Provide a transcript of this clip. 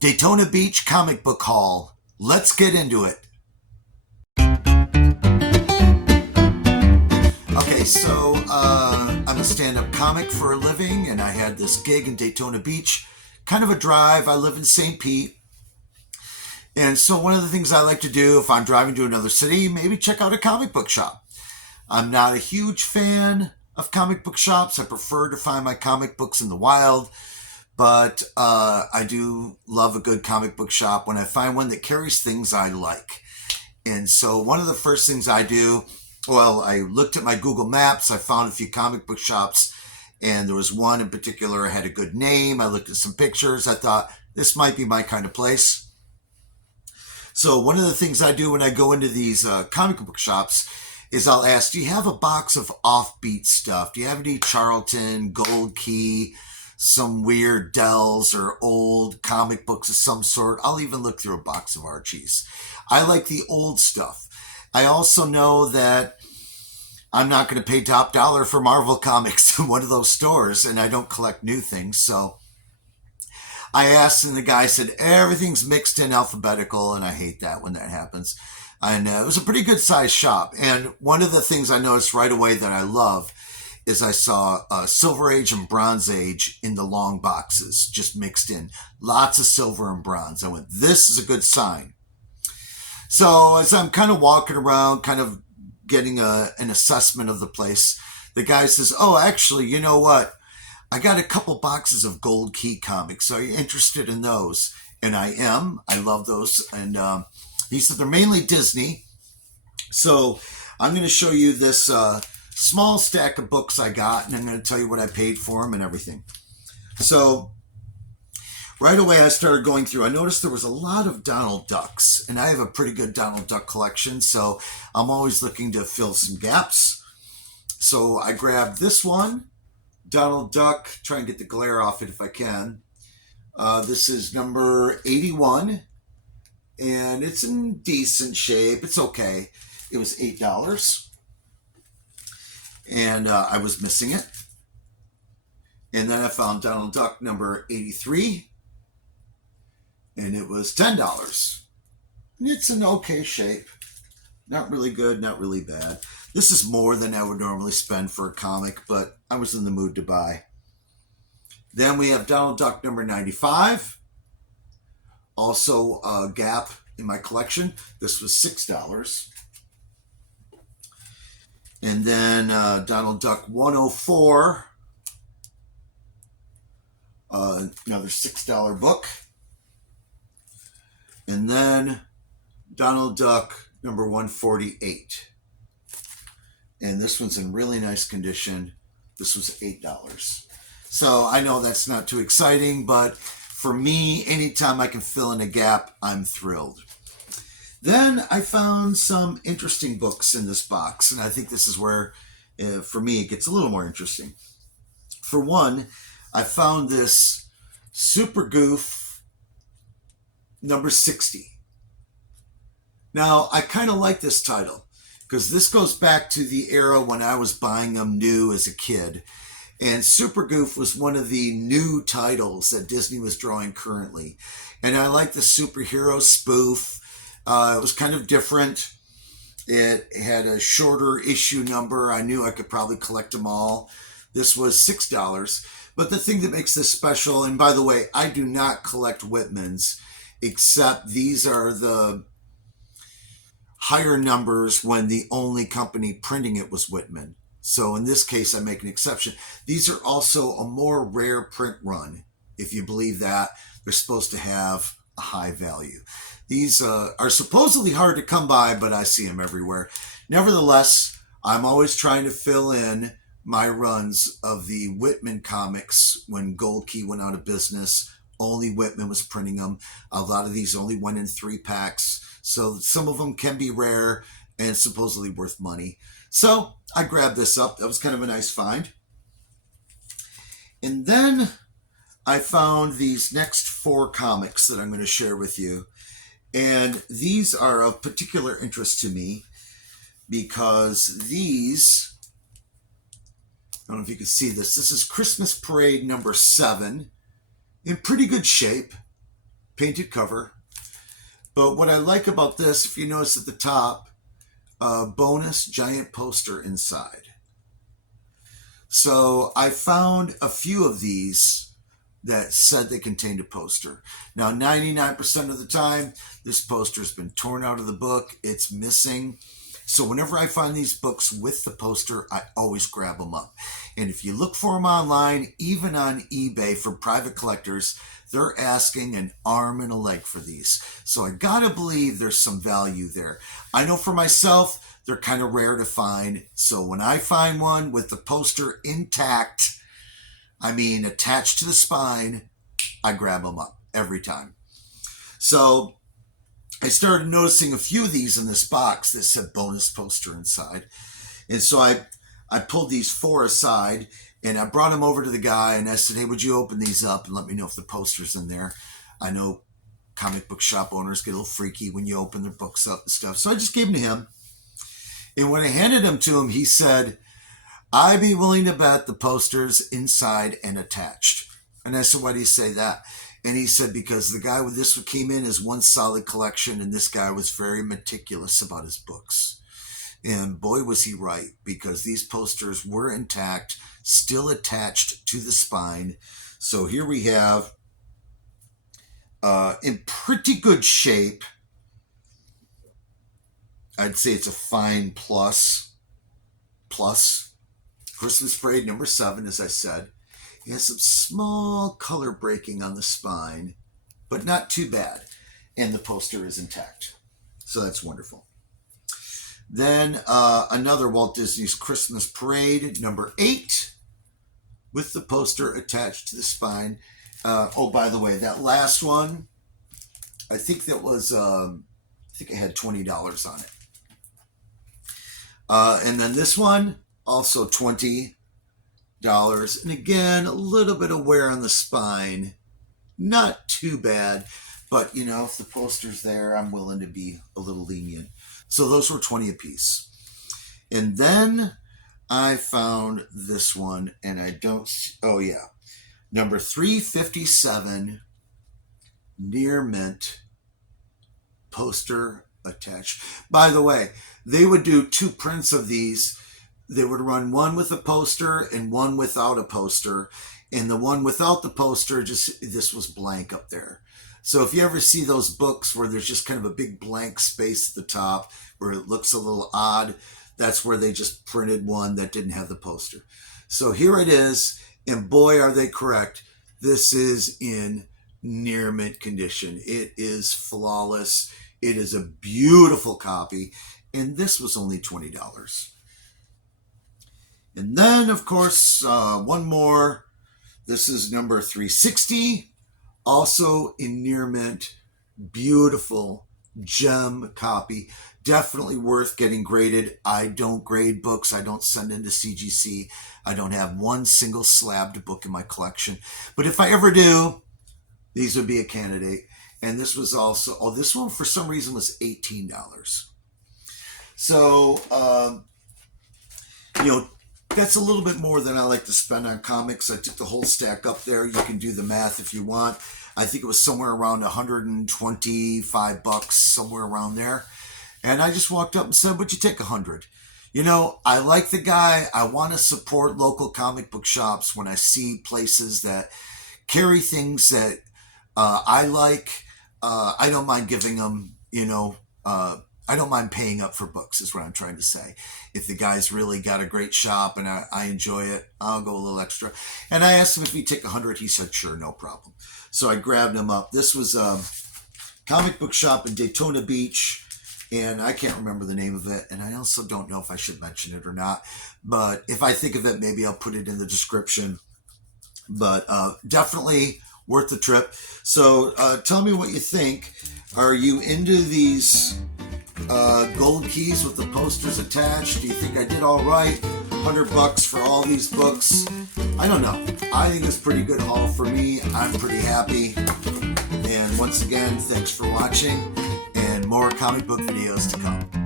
Daytona Beach Comic Book Haul. Let's get into it. Okay, I'm a stand up comic for a living, and I had this gig in Daytona Beach. Kind of a drive. I live in St. Pete. And so, one of the things I like to do if I'm driving to another city, maybe check out a comic book shop. I'm not a huge fan of comic book shops. I prefer to find my comic books in the wild. But I do love a good comic book shop when I find one that carries things I like. And so one of the first things I do, well, I looked at my Google Maps. I found a few comic book shops, and there was one in particular that had a good name. I looked at some pictures. I thought this might be my kind of place. So one of the things I do when I go into these comic book shops is I'll ask, do you have a box of offbeat stuff? Do you have any Charlton, Gold Key, some weird Dells or old comic books of some sort? I'll even look through a box of Archies. I like the old stuff. I also know that I'm not going to pay top dollar for Marvel Comics in one of those stores, and I don't collect new things. So I asked, and the guy said, everything's mixed in alphabetical, and I hate that when that happens. And it was a pretty good sized shop. And one of the things I noticed right away that I love is I saw Silver Age and Bronze Age in the long boxes, just mixed in. Lots of silver and bronze. I went, this is a good sign. So as I'm kind of walking around, kind of getting an assessment of the place, the guy says, oh, actually, you know what? I got a couple boxes of Gold Key comics. Are you interested in those? And I am. I love those. And he said they're mainly Disney. So I'm going to show you this small stack of books I got, and I'm going to tell you what I paid for them and everything. So right away I started going through. I noticed there was a lot of Donald Ducks, and I have a pretty good Donald Duck collection, so I'm always looking to fill some gaps. So I grabbed this one, Donald Duck. Try and get the glare off it if I can. This is number 81, and it's in decent shape. It's okay. It was $8. And I was missing it. And then I found Donald Duck number 83, and it was $10. And it's in okay shape. Not really good, not really bad. This is more than I would normally spend for a comic, but I was in the mood to buy. Then we have Donald Duck number 95. Also a gap in my collection. This was $6. And then Donald Duck 104, another $6 book. And then Donald Duck number 148. And this one's in really nice condition. This was $8. So I know that's not too exciting, but for me, anytime I can fill in a gap, I'm thrilled. Then I found some interesting books in this box, and I think this is where, for me, it gets a little more interesting. For one, I found this Super Goof number 60. Now, I kind of like this title because this goes back to the era when I was buying them new as a kid. And Super Goof was one of the new titles that Disney was drawing currently. And I like the superhero spoof. It was kind of different. It had a shorter issue number. I knew I could probably collect them all. This was $6. But the thing that makes this special, and by the way, I do not collect Whitmans, except these are the higher numbers when the only company printing it was Whitman. So in this case, I make an exception. These are also a more rare print run. If you believe that, they're supposed to have a high value. These are supposedly hard to come by, but I see them everywhere. Nevertheless, I'm always trying to fill in my runs of the Whitman comics when Gold Key went out of business. Only Whitman was printing them. A lot of these only went in 3-packs. So some of them can be rare and supposedly worth money. So I grabbed this up. That was kind of a nice find. And then I found these next 4 comics that I'm going to share with you. And these are of particular interest to me because these, I don't know if you can see this. This is Christmas Parade number 7, in pretty good shape. painted cover. But what I like about this, if you notice at the top, bonus giant poster inside. So I found a few of these that said they contained a poster. Now, 99% of the time, this poster has been torn out of the book. It's missing. So whenever I find these books with the poster, I always grab them up. And if you look for them online, even on eBay for private collectors, they're asking an arm and a leg for these. So I gotta believe there's some value there. I know for myself, they're kind of rare to find. So when I find one with the poster intact, I mean attached to the spine, I grab them up every time. So I started noticing a few of these in this box that said bonus poster inside. And so I pulled these 4 aside and I brought them over to the guy and I said, hey, would you open these up and let me know if the poster's in there? I know comic book shop owners get a little freaky when you open their books up and stuff. So I just gave them to him. And when I handed them to him, he said, I'd be willing to bet the poster's inside and attached. And I said, why do you say that? And he said, because the guy with this one came in as one solid collection, and this guy was very meticulous about his books. And boy, was he right, because these posters were intact, still attached to the spine. So here we have, in pretty good shape, I'd say it's a fine plus. Christmas Parade number 7, as I said. It has some small color breaking on the spine, but not too bad. And the poster is intact. So that's wonderful. Then another Walt Disney's Christmas Parade, number 8, with the poster attached to the spine. Oh, by the way, that last one, I think that was, I think it had $20 on it. And then this one, also $20. And again, a little bit of wear on the spine. Not too bad. But, you know, if the poster's there, I'm willing to be a little lenient. So those were 20 apiece. And then I found this one, and I don't... Oh, yeah. Number 357, Near Mint, poster attached. By the way, they would do 2 prints of these. They would run one with a poster and one without a poster. And the one without the poster, just this was blank up there. So if you ever see those books where there's just kind of a big blank space at the top where it looks a little odd, that's where they just printed one that didn't have the poster. So here it is, and boy, are they correct. This is in near mint condition. It is flawless. It is a beautiful copy, and this was only $20. And then, of course, one more. This is number 360, also in near mint. Beautiful gem copy. Definitely worth getting graded. I don't grade books. I don't send into CGC. I don't have one single slabbed book in my collection. But if I ever do, these would be a candidate. And this was also, oh, this one for some reason was $18. So, you know, that's a little bit more than I like to spend on comics. I took the whole stack up there. You can do the math if you want. I think it was somewhere around $125, somewhere around there. And I just walked up and said, would you take 100? You know, I like the guy. I want to support local comic book shops when I see places that carry things that I like. I don't mind giving them, you know, I don't mind paying up for books is what I'm trying to say. If the guy's really got a great shop and I enjoy it, I'll go a little extra. And I asked him if he'd take 100. He said, sure, no problem. So I grabbed him up. This was a comic book shop in Daytona Beach, and I can't remember the name of it. And I also don't know if I should mention it or not. But if I think of it, maybe I'll put it in the description. But definitely worth the trip. So tell me what you think. Are you into these gold keys with the posters attached? Do you think I did all right? $100 for all these books? I don't know. I think it's a pretty good haul for me. I'm pretty happy. And once again, thanks for watching, and more comic book videos to come.